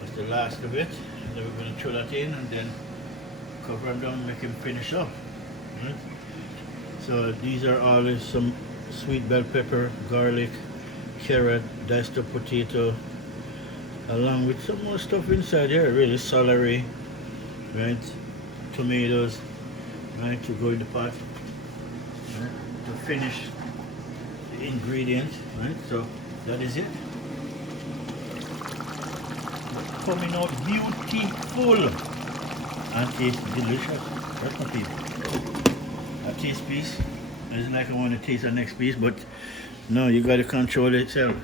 That's the last of it. And then we're going to throw that in and then cover them down and make them finish up, right? So these are all some sweet bell pepper, garlic, carrot, diced up potato, along with some more stuff inside here, really, celery, right? Tomatoes, right, to go in the pot, right, to finish the ingredients, right? So that is it. Coming out beautiful and tastes delicious. That's my people. A taste piece. It's like I want to taste the next piece, but no, you got to control it yourself,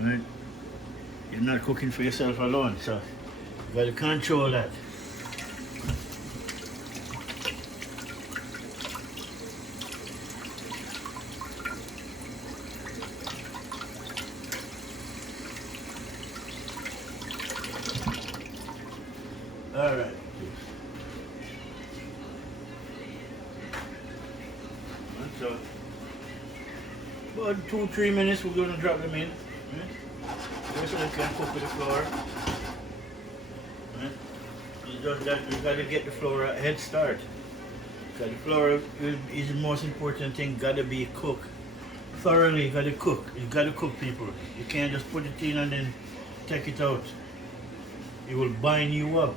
right? You're not cooking for yourself alone, so you got to control that. All right. So, about 2-3 minutes, we're going to drop them in. Right? So they can cook with the flour. Right? It's just that you got to get the flour a head start. Because the flour is the most important thing. Got to be cooked thoroughly. Got to cook. You got to cook, people. You can't just put it in and then take it out. It will bind you up.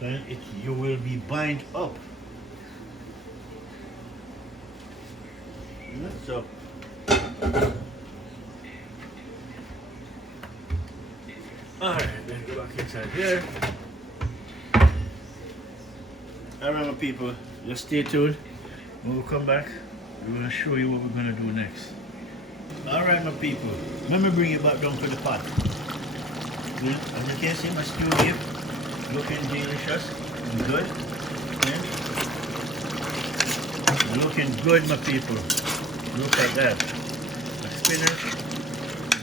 Right? You will be bind up. So alright, then go back inside here. Alright, my people, just stay tuned. When we come back, we're going to show you what we're going to do next. Alright, my people, let me bring you back down to the pot. As you can see, my stew here looking delicious and good. Okay. Looking good, my people. Look at that. The spinach,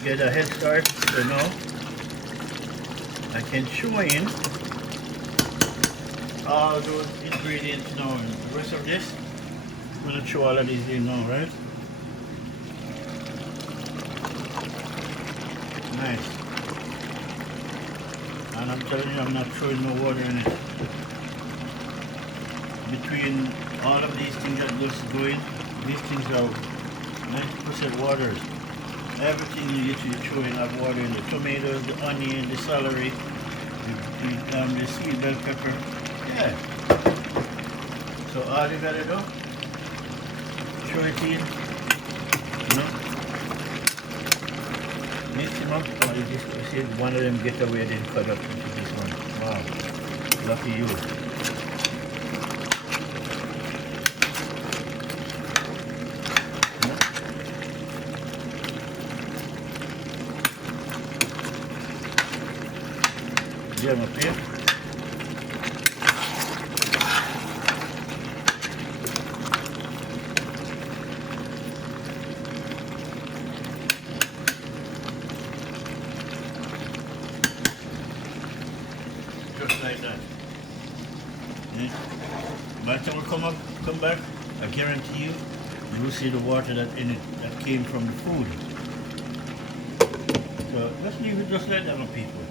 get a head start. So now I can throw in all those ingredients now. And the rest of this, I'm going to throw all of these in now, right? Nice. And I'm telling you, I'm not throwing no water in it. Between all of these things that just go in, these things are 90% waters. Everything you literally throw in have water in. The tomatoes, the onion, the celery, the sweet bell pepper. Yeah. So all you gotta do, throw it in, you know, mix them up. Oh, you see one of them get away, then cut up into this one. Wow, lucky you. By the time we come back, I guarantee you, you will see the water that in it that came from the food. So let's leave it just like that, my people.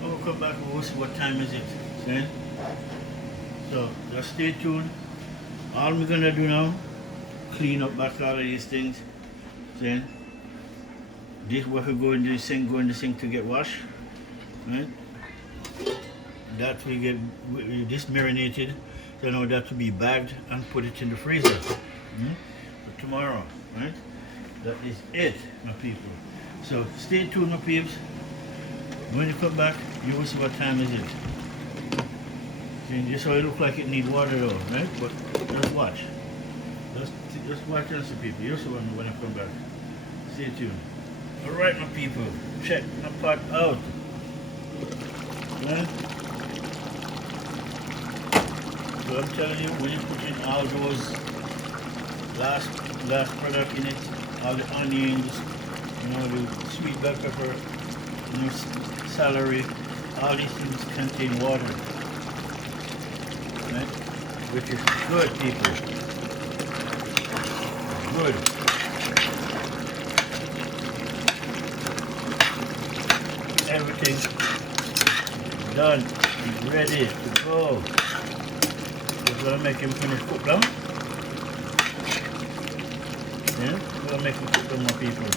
When we come back, we'll see what time is it. See? So just stay tuned. All we're gonna do now, clean up back all of these things. See? This what we go in the sink to get washed. Right? That we get this marinated. So now that to be bagged and put it in the freezer. For tomorrow, right? That is it, my people. So stay tuned, my peeps. When you come back, you will see what time is it. See, this how it look like it need water though, right? But just watch. Just watch and see, people. You'll see when I come back. Stay tuned. Alright, my people. Check my pot out. Right? So I'm telling you, when you put in all those last product in it, all the onions, the sweet bell pepper, celery, all these things contain water, right? Which is good, people. Good. Everything done, is ready to go. Just gonna make him finish cook down. Yeah, gonna make him cook down, my people.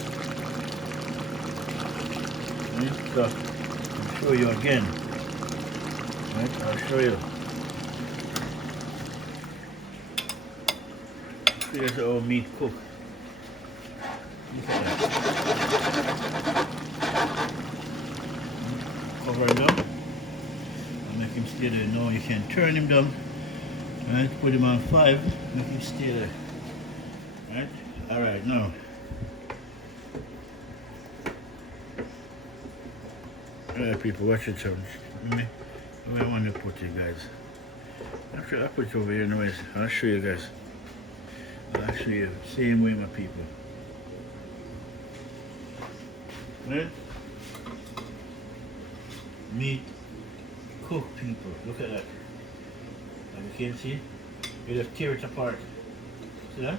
So, I'll show you again. Right, I'll show you. Here's how meat cook. Look at that. Cover him down. I'll make him stay there. No, you can turn him down. Right, put him on 5. Make him stay there. Right? Alright, now. Alright, people, watch it sounds. Where I want to put it, guys. Actually, I'll put it over here anyways. I'll show you guys. I'll show you. Same way, my people. Right? Meat cook, people. Look at that. And you can see, you just tear it apart. See that?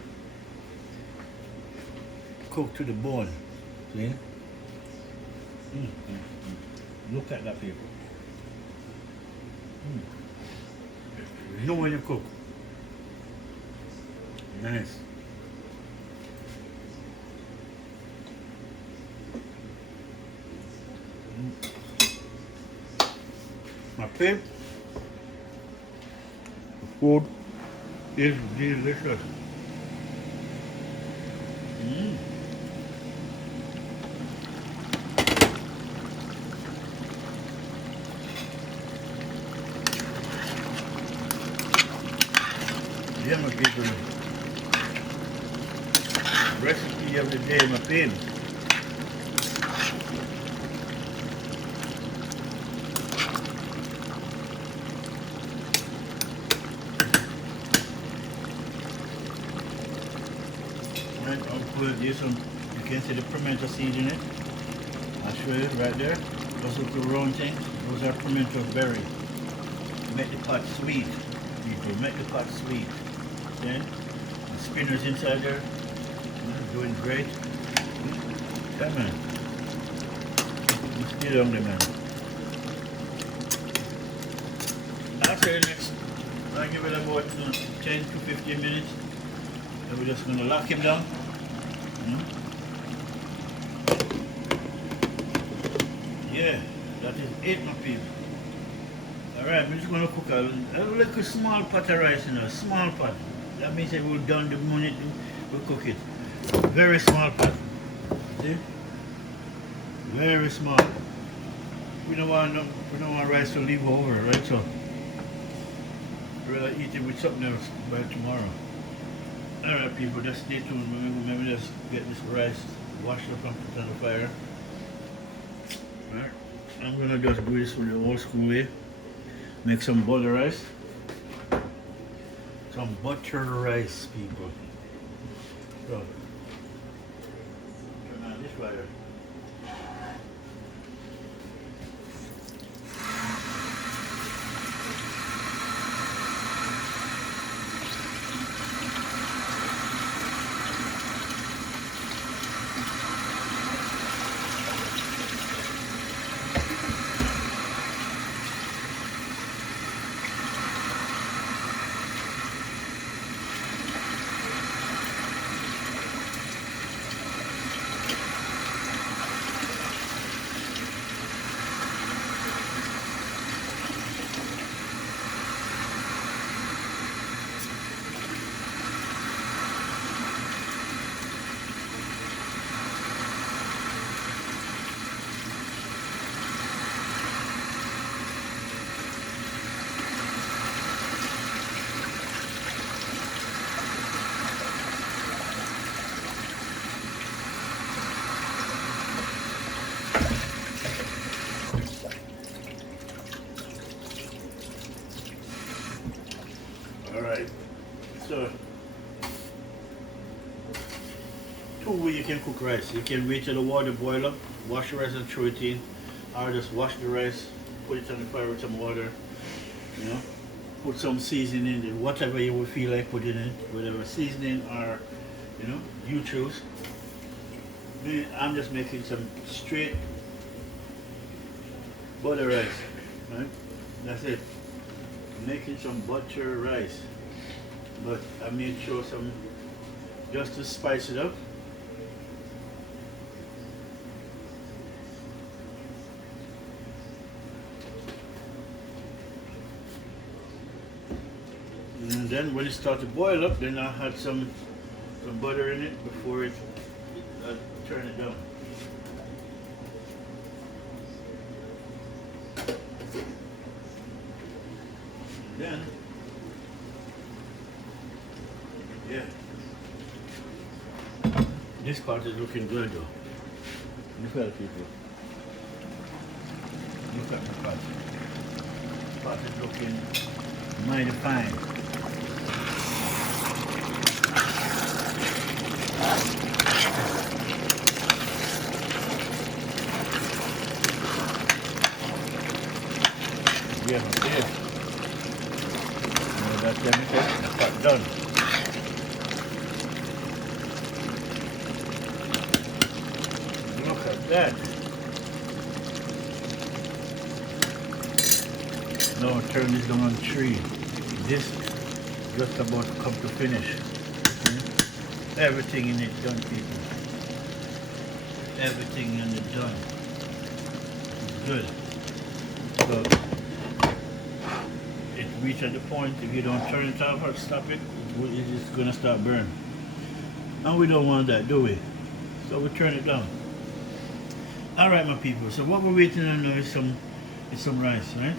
Cook to the bone. See? Look at that, people. You know when you cook. Nice. My favorite food is delicious. Yeah, my people. Recipe of the day, my people. Right, I'll put this on. You can see the pimento seed in it. I'll show you right there. Those little round things, those are pimento berry. Make the pot sweet, people. Make the pot sweet. See? The spinners inside there. Doing great. Come on. Stay down there, man. After the next, I'll give it about 10 to 15 minutes. And we're just going to lock him down. Yeah, that is it, my people. Alright, we're just going to cook a little small pot of rice in a small pot. That means that we're done the minute we cook it. Very small pot. See? Very small. We don't want rice to leave over, right? So we'll rather eat it with something else by tomorrow. Alright, people, just stay tuned. Maybe just get this rice washed up and put on the fire. Alright. I'm gonna just do this with the old school way. Make some butter rice. Some butter rice, people. So turn on this fire. Alright, so two ways you can cook rice. You can wait till the water boil up, wash the rice and throw it in, or just wash the rice, put it on the fire with some water, you know, put some seasoning in, whatever you would feel like putting in, whatever seasoning or, you know, you choose. Me, I'm just making some straight butter rice, right? That's it. I'm making some butter rice, but I made sure some, just to spice it up. And then when it starts to boil up, then I had some butter in it before I turn it down. And then, yeah, this part is looking good though. Look at it, people. Look at the pot. The pot is looking mighty fine. Yeah, okay. That's everything. The pot done. Look at that. Now turn this down on 3. This just about to come to finish. Everything in it done, people. Everything in it done. It's good. So it reaches the point, if you don't turn it off or stop it, it's just gonna start burning. And we don't want that, do we? So we turn it down. Alright, my people, so what we're waiting on now is some rice, right?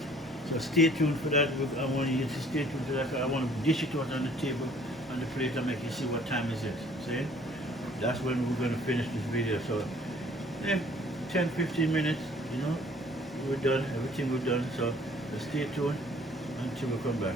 So stay tuned for that. I want you to stay tuned for that. I want to dish it out on the table, on the plate, and make you see what time is it. See? That's when we're going to finish this video. So, yeah, 10-15 minutes, you know, we're done. Everything we're done. So, stay tuned until we come back.